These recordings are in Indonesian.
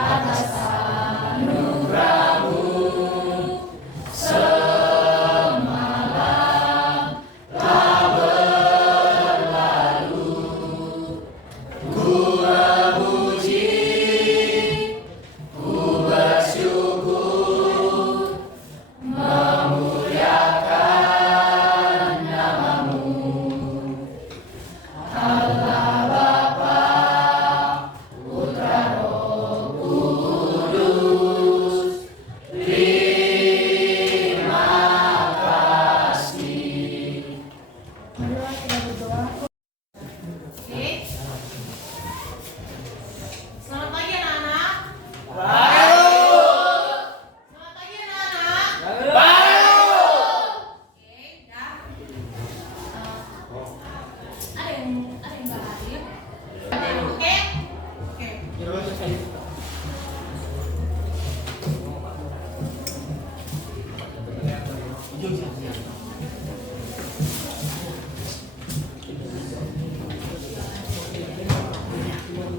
atas anugerahmu semalam telah berlalu. Ku memuji, ku bersyukur, memuliakan namamu. Allah Bapa, Putra, Roh Kudus, terima kasih. Marilah kita berdoa. Oke. Selamat pagi anak-anak. Selamat pagi anak-anak. Oke, dah. Ada yang nggak hadir? Ada yang oke? Oke.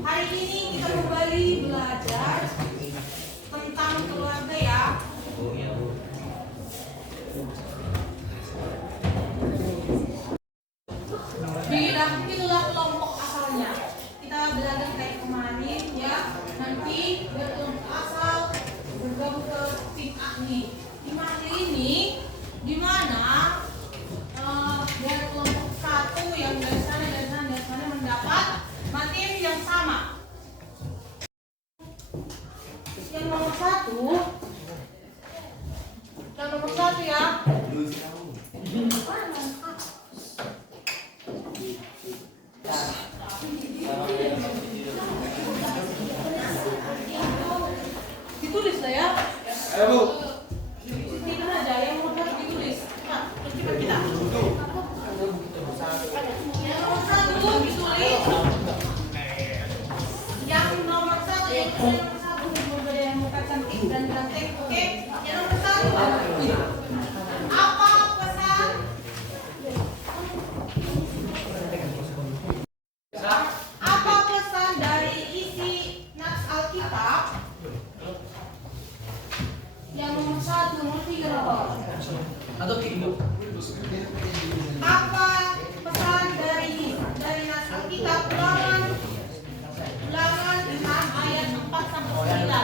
Hari ini kita kembali belajar tentang keluarga ya. Pilihlah kelompok asalnya. Kita belajar kayak kemarin ya. Nanti berkelompok asal bergabung ke tim A nih. Tim A ini di mana dari kelompok satu yang dari sana mendapat materi yang sama. Yang nomor satu ya. Ditulis lah ya. Ayo Bu. Kita aja yang mau ditulis. Cepat kita. Yang nomor satu ditulis. Yang nomor satu berbeda yang muka cantik dan cantik. Oke. Yang nomor satu. Apa pesan? Apa pesan dari isi nats Alkitab? Yang nomor satu, nomor tiga. Apa pesan dari nats Alkitab Ulangan 6 ayat 4 sampai 9.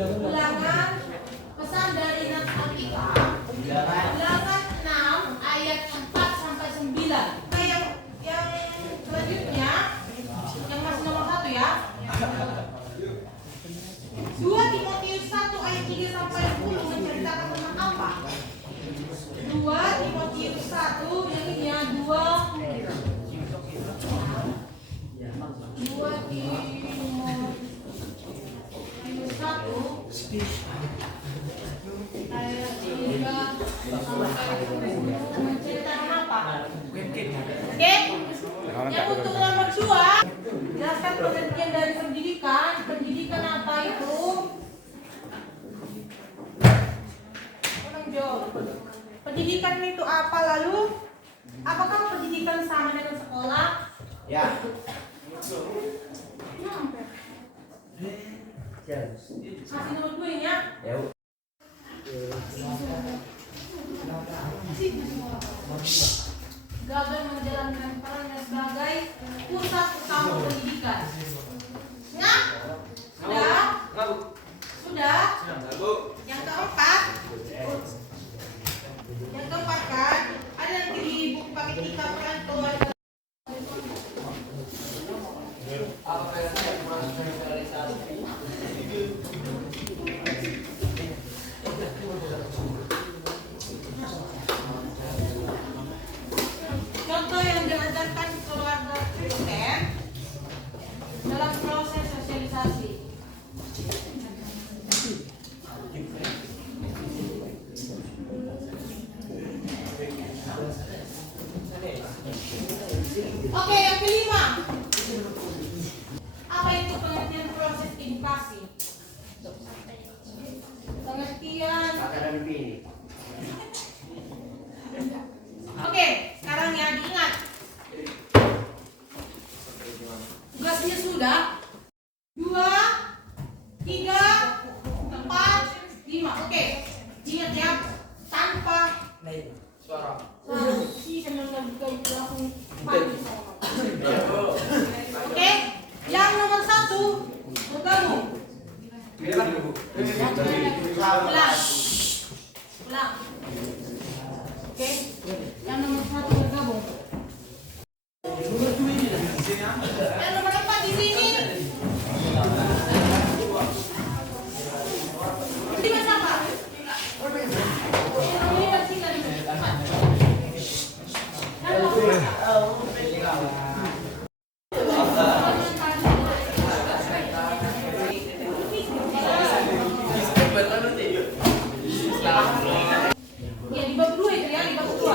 Ulangan pesan dari nats Alkitab Ulangan 6 ayat 4 sampai 9. Yang selanjutnya yang masih nomor 1 ya. 2 Timotius 1 ayat 3 sampai 10 menceritakan tentang apa? 2 Timotius 1 yang ini ya, 2 Timotius 1 ayat 3 sampai 10 menceritakan apa? Oke. Yang untuk nomor 2 jelaskan pengertian dari pendidikan. Pendidikan apa itu? Pendidikan itu apa lalu? Apakah pendidikan sama dengan sekolah? Ya. Masih nomor 2 ya? Ya. Gagal menjalankan perannya sebagai pusat utama pendidikan. Ya? Sudah? Sudah? Yang keempat kan ada nanti di buku paket kita peran keluarga. Contoh yang diajarkan keluarga Kristen dalam proses sosialisasi. Oke, yang kelima. Apa itu pengertian proses edukasi? Pengertian. Oke, sekarang ya diingat. Durasinya sudah 2, 3, 4, 5. Oke. Ingat ya, tanpa suara. si langsung mati. Oke. Yang nomor 1 bergabung. Ulang. Ulang. Oke. Yang nomor 1 bergabung. Yang nomor 4 di sini. Di mana siapa? Ini masih enggak di depan. Ya di bab 2 itu ya, di bab 2.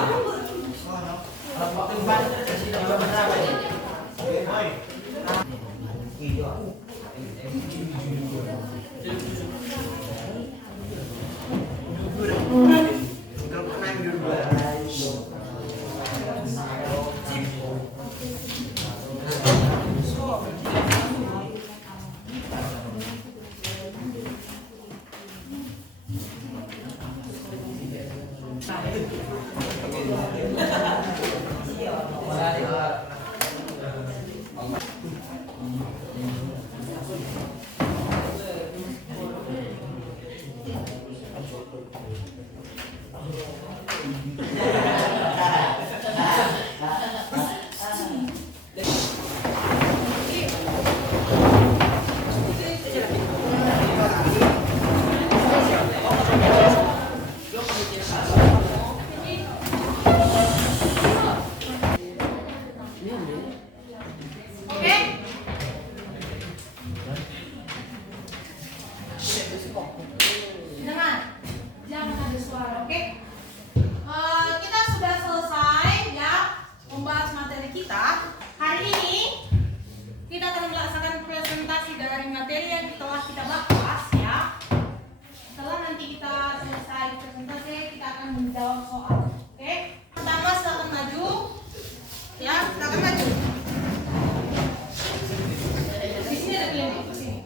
Oke? Dengar, jangan ada suara, oke? Kita sudah selesai ya membahas materi kita. Hari ini kita akan melaksanakan presentasi dari materi yang telah kita bahas ya. Setelah nanti kita selesai presentasi, kita akan menjawab soal. Oke? Pertama silakan maju. Ya, silakan maju. Di sini ada klinik, di sini.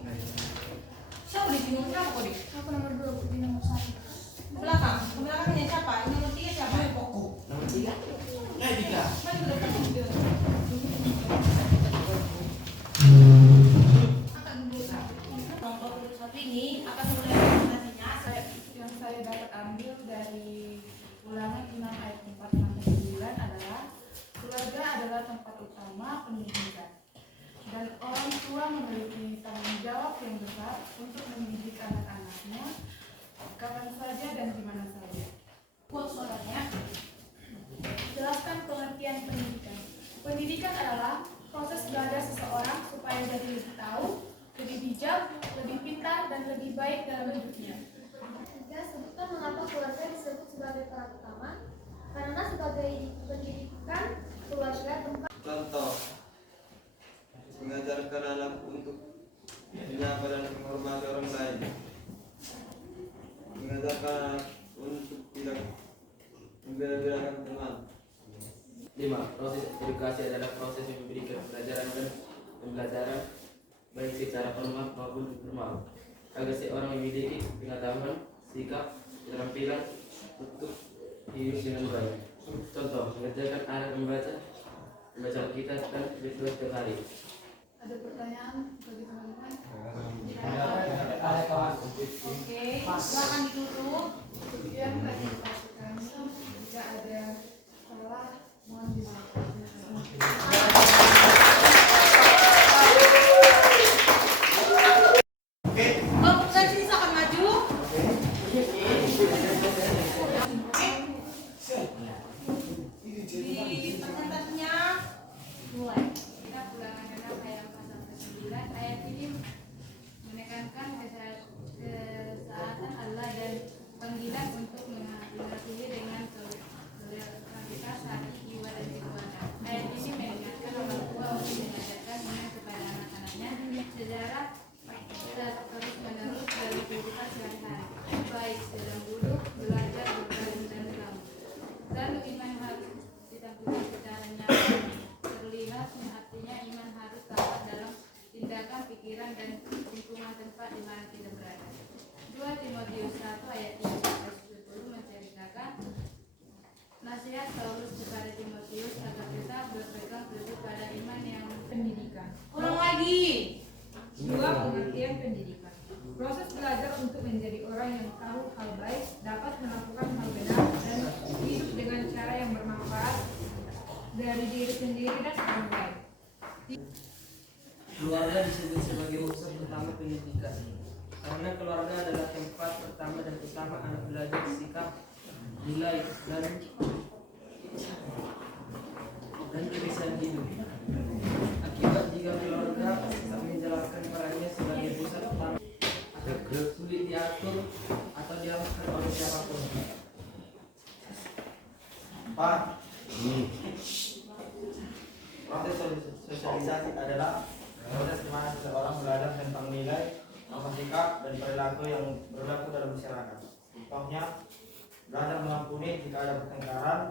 Siapa di sini? Siapa kok di? Aku nomor 2, di nomor 1. Belakang, belakangnya siapa? Yang nomor 3 siapa? Nomor 3. Maju ke depan. Angkat dulu. Nomor 1 ini akan mulai presentasinya. Yang saya dapat ambil dari Ulangan 6 ayat 4 sampai 9 adalah keluarga adalah tempat utama pendidikan dan orang tua memiliki tanggung jawab yang besar untuk mendidik anak-anaknya kapan saja dan di mana saja. Buat suaranya. Jelaskan pengertian pendidikan. Pendidikan adalah proses belajar seseorang supaya jadi lebih tahu, lebih bijak, lebih pintar, dan lebih baik dalam hidupnya. Ketiga, sebutkan mengapa keluarga disebut sebagai peran utama. Karena sebagai pendidikan keluarga tempat Contoh, mengajarkan anak untuk menyapa dan menghormati orang lain, mengajarkan anak untuk tidak membela-belakan teman. 5. Proses edukasi adalah proses yang memberikan pelajaran dan pembelajaran baik secara formal maupun informal agar seorang memiliki pengetahuan, sikap, keterampilan untuk hidup dengan baik. Contoh, mengajarkan anak membaca Alkitab dan berdoa setiap hari. Ada pertanyaan bagi teman-teman? Oke, silakan ditutup. Kemudian klarifikasikan jika ada salah mohon dimaafkan. Kelompok dari sini silakan maju. Di presentasinya mulai. Kita Ulangan 6 ayat 4 sampai 9. Ayat ini menekankan kesaatan Allah dan panggilan untuk mengasihi dengan solidaritas hati, jiwa dan keluarga. Ayat ini mengingatkan pikiran dan lingkungan tempat di mana kita berada. 2 Timotius 1 ayat 3-10 menceritakan nasihat Paulus kepada Timotius agar tetap berpegang teguh pada iman yang Pendidikan. Ulang lagi. 2. Pengertian pendidikan. Proses belajar untuk menjadi orang yang tahu hal baik, dapat melakukan hal benar, dan hidup dengan cara yang bermanfaat dari diri sendiri dan orang lain. Keluarga disebut sebagai pusat pertama pendidikan karena keluarga adalah tempat pertama dan utama anak belajar sikap, nilai, dan kebiasaan hidup. Akibat jika keluarga tak menjalankan perannya sebagai pusat utama, akan sulit diatur atau diarahkan oleh siapapun. 4. Proses sosialisasi adalah proses di mana seseorang belajar tentang nilai, norma sikap, dan perilaku yang berlaku dalam masyarakat. Contohnya, belajar mengampuni jika ada pertengkaran,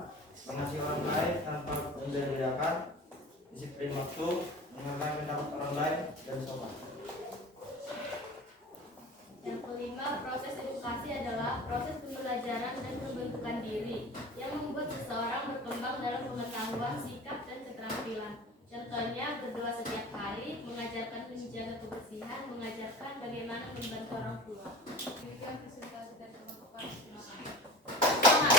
mengasihi orang lain tanpa membeda-bedakan, disiplin waktu, menghargai pendapat orang lain, dan sopan. Yang kelima, proses edukasi adalah proses pembelajaran dan pembentukan diri yang membuat seseorang berkembang dalam pengetahuan, sikap, dan keterampilan. Contohnya, berdoa setiap hari, mengajarkan menjaga kebersihan, mengajarkan bagaimana membantu orang tua. demikian presentasi dan pengembangan. Terima kasih.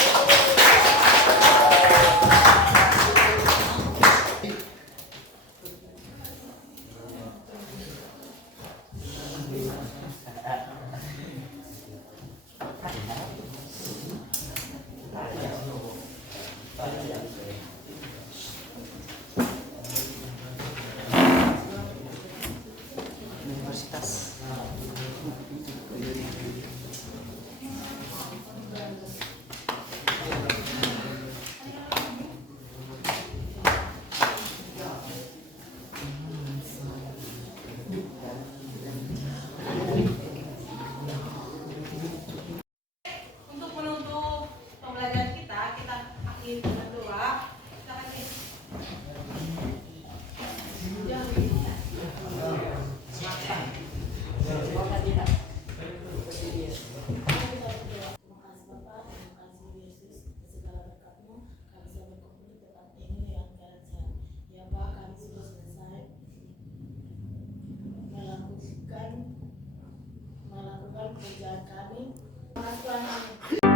Untuk menutup pembelajaran kita akhiri dengan doa. Kita kasih. Terima kasih Bapak, terima kasih Yesus segala berkat-Mu. Kami sudah berkumpul di tempat ini dengan keadaan sehat. Ya Pak, kami sudah selesai melakukan pekerjaan kami. Tuhan, amin.